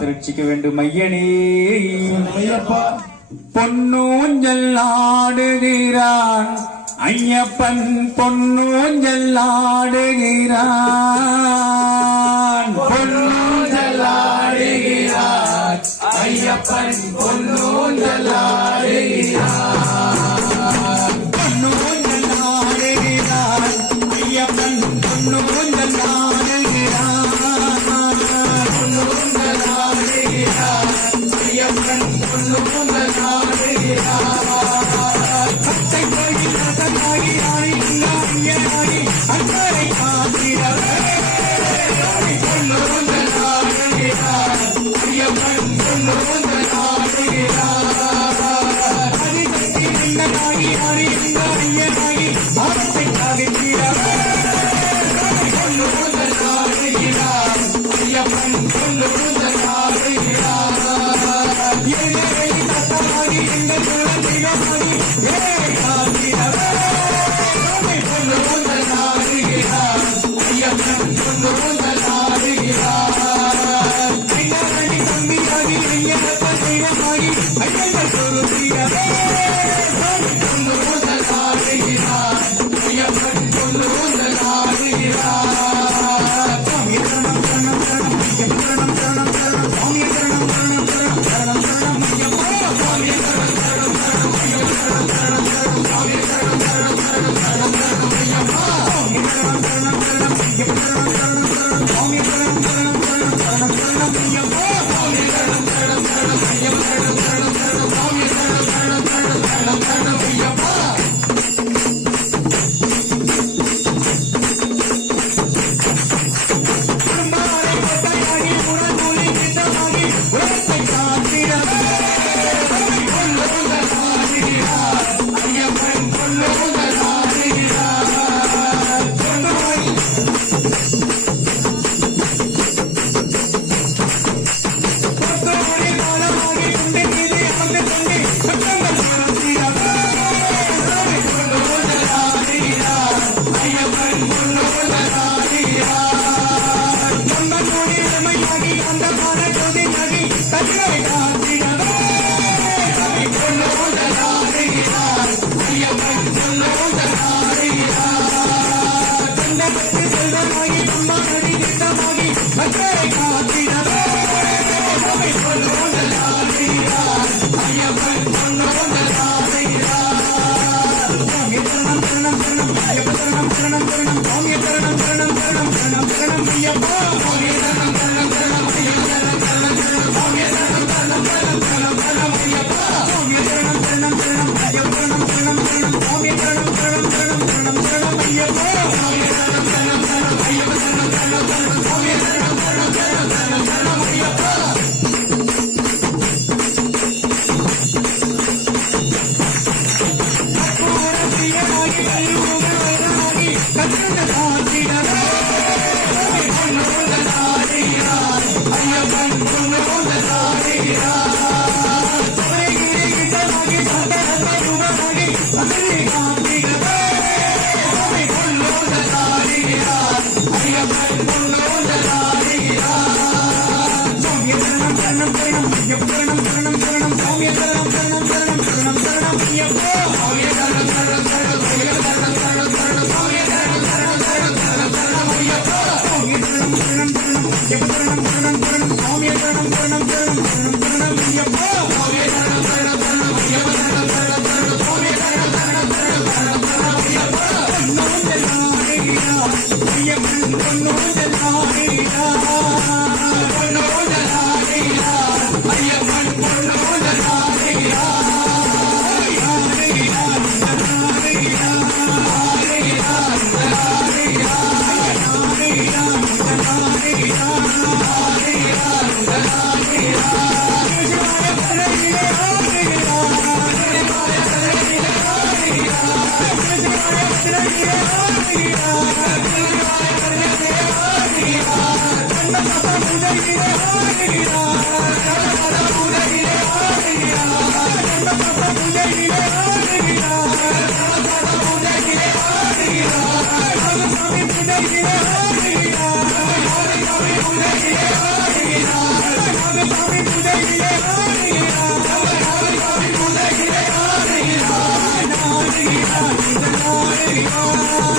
திருச்சிக்க வேண்டும் ஐயனே. பொன்னூஞ்சல் ஆடுகிறான் ஐயப்பன், பொன்னூஞ்சல் ஆடுகிறான். பொன்னூஞ்சல் ஆடுகிறான் ஐயப்பன், பொன்னூஞ்சல் ஆடுகிறான். பொன்னூஞ்சல் ஆடுகிறான் ஐயப்பன், பொன்னூஞ்சல் ஆடுகிறான். பொன்னூஞ்சல் ஆடுகிறான் ஐயப்பன், பொன்னூஞ்சல் ஆடுகிறான். பச்சை கோயில் ரசமாகி ஆடி அன்பரை காத்திடவே. பொன்னூஞ்சல் ஆடுகிறான் ஐயப்பன், பொன்னூஞ்சல் ஆடுகிறான். அதிசக்தி நின்னதாகி ஆடி ஐயனாகி ஆபத்தை காத்திடவே. பொன்னூஞ்சல் ஆடுகிறான் ஐயப்பன், பொன்னூஞ்சல் ஆடுகிறான். ஏழை தத்தமாகி எங்கள் குலதெய்வமாகி காத்திடவே. பொன்னூஞ்சல் ஆடுகிறான் ஐயப்பன், பொன்னூஞ்சல் ஆடுகிறான். ஐயனாகி தம்பியாகி ஐயப்ப தெய்வமாகி ஐயங்கள் பொருத்திடவே. பொன்னூஞ்சல் ஆடுகிறான் ஐயப்பன், பொன்னூஞ்சல் ஆடுகிறான். சுவாமி சரணம் சரணம் சரணம் ஐயப்ப சரணம் சரணம் சரணம் சுவாமி சரணம் சரணம் சரணம் சரணம் சரணம் ஐயப்பா. சுவாமி சரணம் சரணம் சரணம் ஐயப்ப சரணம் சரணம் சரணம் சுவாமி சரணம் சரணம் சரணம் சரணம் சரணம் ஐயப்பா. சுவாமி சரணம் சரணம் சரணம் ஐயப்ப சரணம் சரணம் சரணம் சுவாமி சரணம் சரணம் சரணம் சரணம் சரணம் ஐயப்பா. சுவாமி சரணம் சரணம் சரணம் ஐயப்ப சரணம் சரணம் சரணம் சுவாமி சரணம் சரணம் சரணம் சரணம் சரணம் ஐயப்பா. குடும்பாரை கொட்டையாகி உணர்மொழி சித்தமாகி உலகத்தை காத்திடவே. பொன்னூஞ்சல் ஆடுகிறான் ஐயப்பன், பொன்னூஞ்சல் ஆடுகிறான். சொந்தமாய் பொத்தோடி காலமாகி குண்டின் மீது அமர்ந்து கொண்டு சத்தங்கள் பொருத்திடவே. பொன்னூஞ்சல் ஆடுகிறான் ஐயப்பன், பொன்னூஞ்சல் ஆடுகிறான். சொந்தமோடி இளமையாகி அந்த கால ஜோதியாகி கதிரை காத்திடவே. பொன்னூஞ்சல் ஆடுகிறான் ஐயப்பன், பொன்னூஞ்சல் ஆடுகிறான். சொந்தமத்து செல்வமாகி அம்மா நடி திட்டமாகி கதிரை காத்திடவே. பொன்னூஞ்சல் ஆடுகிறான் ஐயப்பன், பொன்னூஞ்சல் ஆடுகிறான். சுவாமி சரணம் சரணம் சரணம் ஐயப்ப சரணம் சரணம் சரணம் சுவாமி சரணம் சரணம் சரணம் சரணம் சரணம் ஐயப்பா. சுவாமி சரணம் சரணம் சரணம் ஐயப்ப சரணம் சரணம் சரணம் சுவாமி சரணம் சரணம் சரணம் சரணம் சரணம் ஐயப்பா. சுவாமி சரணம் சரணம் சரணம் ஐயப்ப சரணம் சரணம் சரணம் சுவாமி சரணம் சரணம் சரணம் சரணம் சரணம் ஐயப்பா. சுவாமி சரணம் சரணம் சரணம் ஐயப்ப சரணம் சரணம் சரணம் சுவாமி சரணம் சரணம் சரணம் சரணம் சரணம் ஐயப்பா. பூரத்தியமாகி கல்லுமுகல் வைரமாகி கற்றுண்ட காத்திடவே. பொன்னூஞ்சல் ஆடுகிறான் ஐயப்பன், பொன்னூஞ்சல் ஆடுகிறான். சபரிகிரி கிட்டமாகி சந்தனத்த யுகமாகி அகலி காத்திடவே. பொன்னூஞ்சல் ஆடுகிறான் ஐயப்பன், பொன்னூஞ்சல் ஆடுகிறான். சுவாமி சரணம் சரணம் சரணம் ஐயப்ப சரணம் சரணம் சரணம் சுவாமி சரணம் சரணம் சரணம் சரணம் சரணம் ஐயப்பா. சுவாமி சரணம் சரணம் சரணம் ஐயப்ப சரணம் சரணம் சரணம் சுவாமி சரணம் சரணம் சரணம் சரணம் சரணம் ஐயப்பா. சுவாமி சரணம் சரணம் சரணம் ஐயப்ப சரணம் சரணம் சரணம் சுவாமி சரணம் சரணம் சரணம் சரணம் சரணம் ஐயப்பா. சுவாமி சரணம் சரணம் சரணம் ஐயப்ப சரணம் சரணம் சரணம் சுவாமி சரணம் சரணம் சரணம் சரணம் சரணம் ஐயப்பா. பொன்னூஞ்சல் ஆடுகிறான் ஐயப்பன், பொன்னூஞ்சல் ஆடுகிறான். பொன்னூஞ்சல் ஆடுகிறான் ஐயப்பன், பொன்னூஞ்சல் ஆடுகிறான். ஆடுகிறான் ஆடுகிறான் ஆடுகிறான் Hare உலகிலே ஆடுகிறாய் நாடுகிறாய் இதன் ஆடுகிறாய்